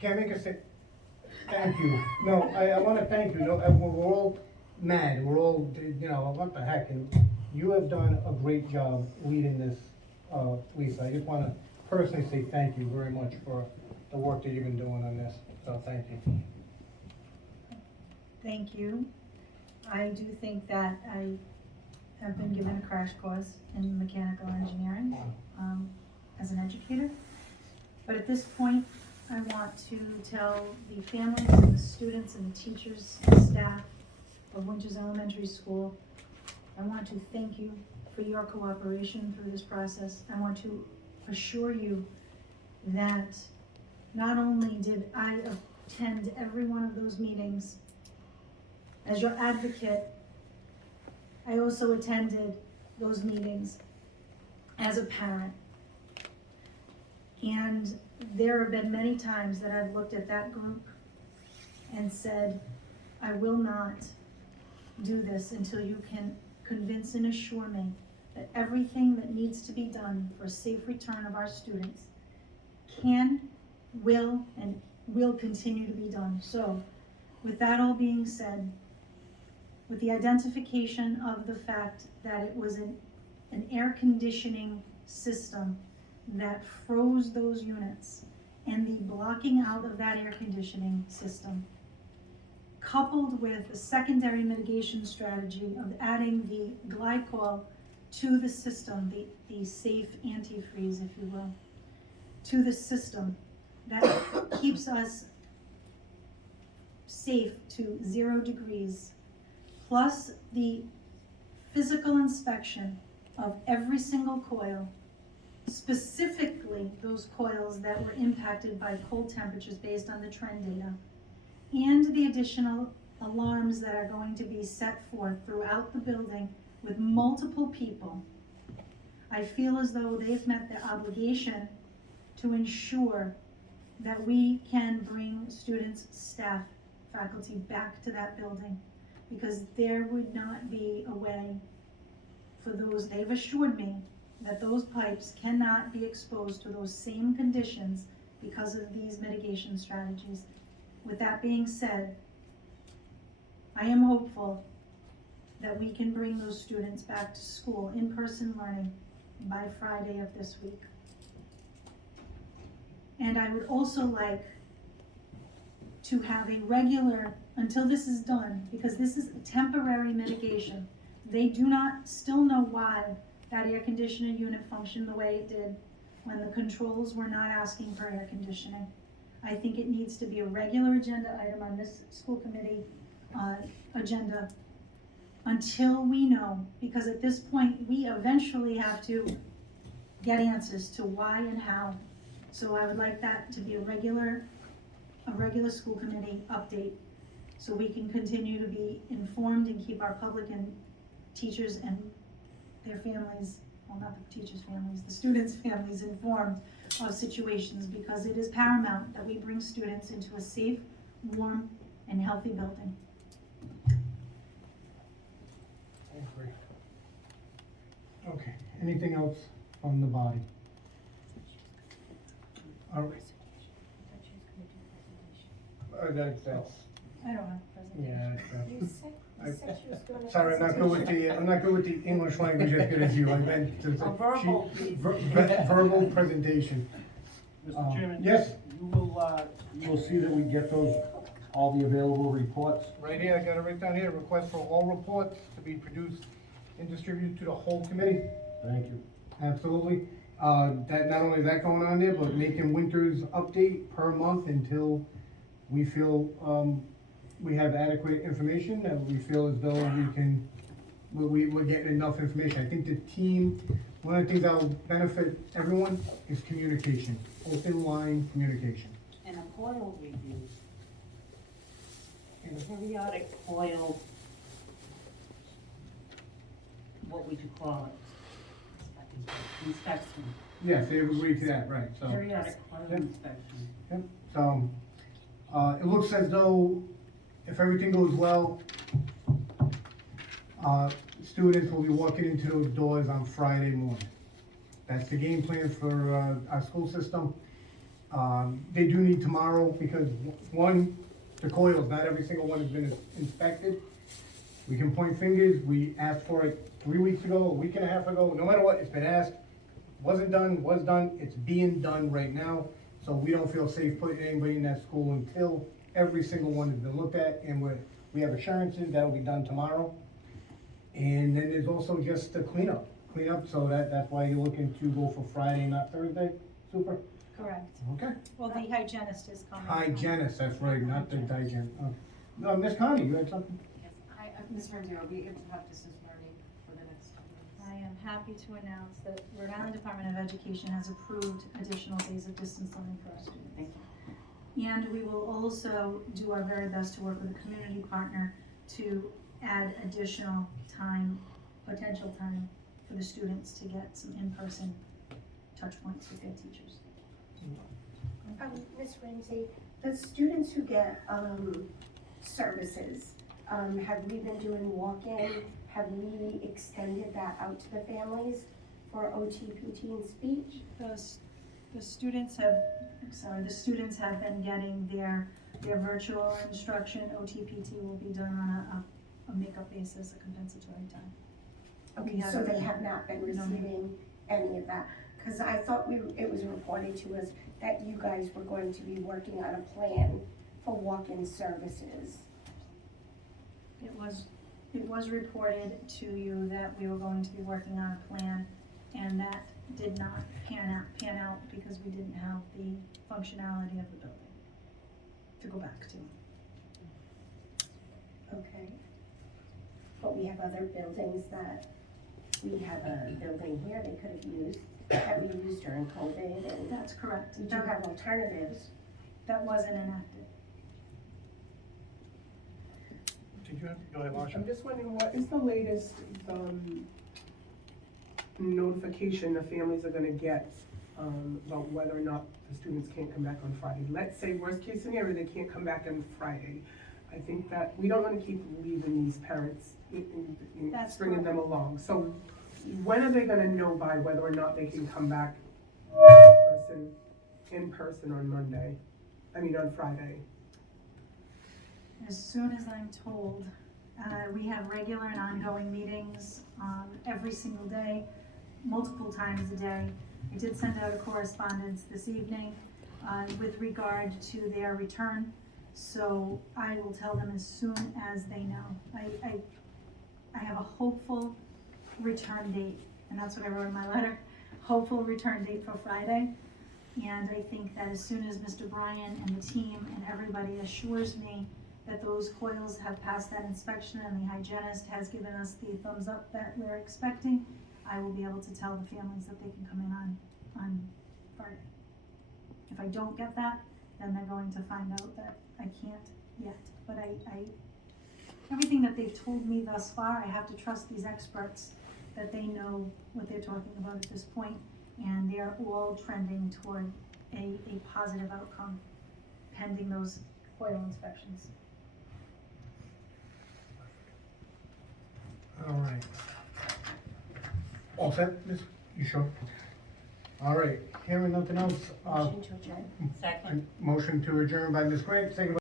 Can't make us say, thank you. No, I wanna thank you. No, we're all mad. We're all, what the heck? And you have done a great job leading this, Lisa. I just wanna personally say thank you very much for the work that you've been doing on this. So thank you. Thank you. I do think that I have been given a crash course in mechanical engineering, as an educator. But at this point, I want to tell the families and the students and the teachers and staff of Winters Elementary School, I want to thank you for your cooperation through this process. I want to assure you that not only did I attend every one of those meetings as your advocate, I also attended those meetings as a parent. And there have been many times that I've looked at that group and said, I will not do this until you can convince and assure me that everything that needs to be done for a safe return of our students can, will, and will continue to be done. So, with that all being said, with the identification of the fact that it was an air conditioning system that froze those units, and the blocking out of that air conditioning system, coupled with a secondary mitigation strategy of adding the glycol to the system, the safe antifreeze, if you will, to the system that keeps us safe to 0 degrees, plus the physical inspection of every single coil, specifically those coils that were impacted by cold temperatures based on the trend data, and the additional alarms that are going to be set forth throughout the building with multiple people. I feel as though they've met their obligation to ensure that we can bring students, staff, faculty back to that building, because there would not be a way for those, they've assured me that those pipes cannot be exposed to those same conditions because of these mitigation strategies. With that being said, I am hopeful that we can bring those students back to school, in-person learning, by Friday of this week. And I would also like to have a regular, until this is done, because this is a temporary mitigation. They do not still know why that air conditioner unit functioned the way it did when the controls were not asking for air conditioning. I think it needs to be a regular agenda item on this school committee agenda until we know, because at this point, we eventually have to get answers to why and how. So I would like that to be a regular school committee update, so we can continue to be informed and keep our public and teachers and their families, well, not the teachers' families, the students' families informed of situations, because it is paramount that we bring students into a safe, warm, and healthy building. I agree. Okay, anything else from the body? All right. That's, I don't have a presentation. yeah. You said she was doing a Sorry, I'm not good with the English language as good as you. I meant to say. A verbal. Verbal presentation. Mr. Chairman? Yes? You will see that we get those, all the available reports. Right here, I got it right down here, request for all reports to be produced and distributed to the whole committee. Thank you. Absolutely. That, not only that going on there, but making Winter's update per month until we feel, we have adequate information, that we feel as though we're getting enough information. I think the team, one of the things that will benefit everyone is communication, open line communication. And a coil review. And a periodic coil, what would you call it? Inspection. Yes, they agreed to that, right, so. Periodic coil Yep. inspection. Yep, so, it looks as though if everything goes well, students will be walking into those doors on Friday morning. That's the game plan for, our school system. They do need tomorrow because one, the coils, not every single one has been inspected. We can point fingers, we asked for it 3 weeks ago, a week and a half ago, no matter what, it's been asked. Wasn't done, was done, it's being done right now. So we don't feel safe putting anybody in that school until every single one has been looked at, and we have assurances that'll be done tomorrow. And then there's also just the cleanup, so that's why you're looking to go for Friday, not Thursday, Super? Correct. Okay. Well, the hygienist is coming. Hygienist, that's right, not the hygienist. No, Miss Connie, you had something? Yes, Ms. Ramzi, are we able to have distance learning for the next 2 months? I am happy to announce that Rhode Island Department of Education has approved additional days of distance learning for our students. Thank you. And we will also do our very best to work with a community partner to add additional time, potential time for the students to get some in-person touch points with their teachers. Ms. Ramsey, the students who get, services, have we been doing walk-in? Have we extended that out to the families for OT, PT, and speech? The students have been getting their virtual instruction. OTPT will be done on a makeup basis, a compensatory time. Okay, so they have not been receiving any of that? Because I thought it was reported to us that you guys were going to be working on a plan for walk-in services. It was reported to you that we were going to be working on a plan, and that did not pan out because we didn't have the functionality of the building to go back to. Okay. But we have other buildings that, we have a building here they could have used, that we used during COVID, and That's correct. we do have alternatives. That wasn't enacted. Did you have, go ahead, Marsha. I'm just wondering, what is the latest, notification the families are gonna get, about whether or not the students can't come back on Friday? Let's say, worst case scenario, they can't come back on Friday. I think that we don't wanna keep leaving these parents, That's bringing them correct. along. So when are they gonna know by whether or not they can come back in person on Monday? On Friday? As soon as I'm told, we have regular and ongoing meetings, every single day, multiple times a day. I did send out a correspondence this evening, with regard to their return, so I will tell them as soon as they know. I have a hopeful return date, and that's what I wrote in my letter, hopeful return date for Friday. And I think that as soon as Mr. Bryan and the team and everybody assures me that those coils have passed that inspection and the hygienist has given us the thumbs up that we're expecting, I will be able to tell the families that they can come in on Friday. If I don't get that, then they're going to find out that I can't yet. But everything that they've told me thus far, I have to trust these experts that they know what they're talking about at this point, and they're all trending toward a positive outcome pending those coil inspections. All right. All set, Miss? You sure? All right, hearing nothing else, Motion to adjourn. Second. motion to adjourn by Ms. Gregg, second by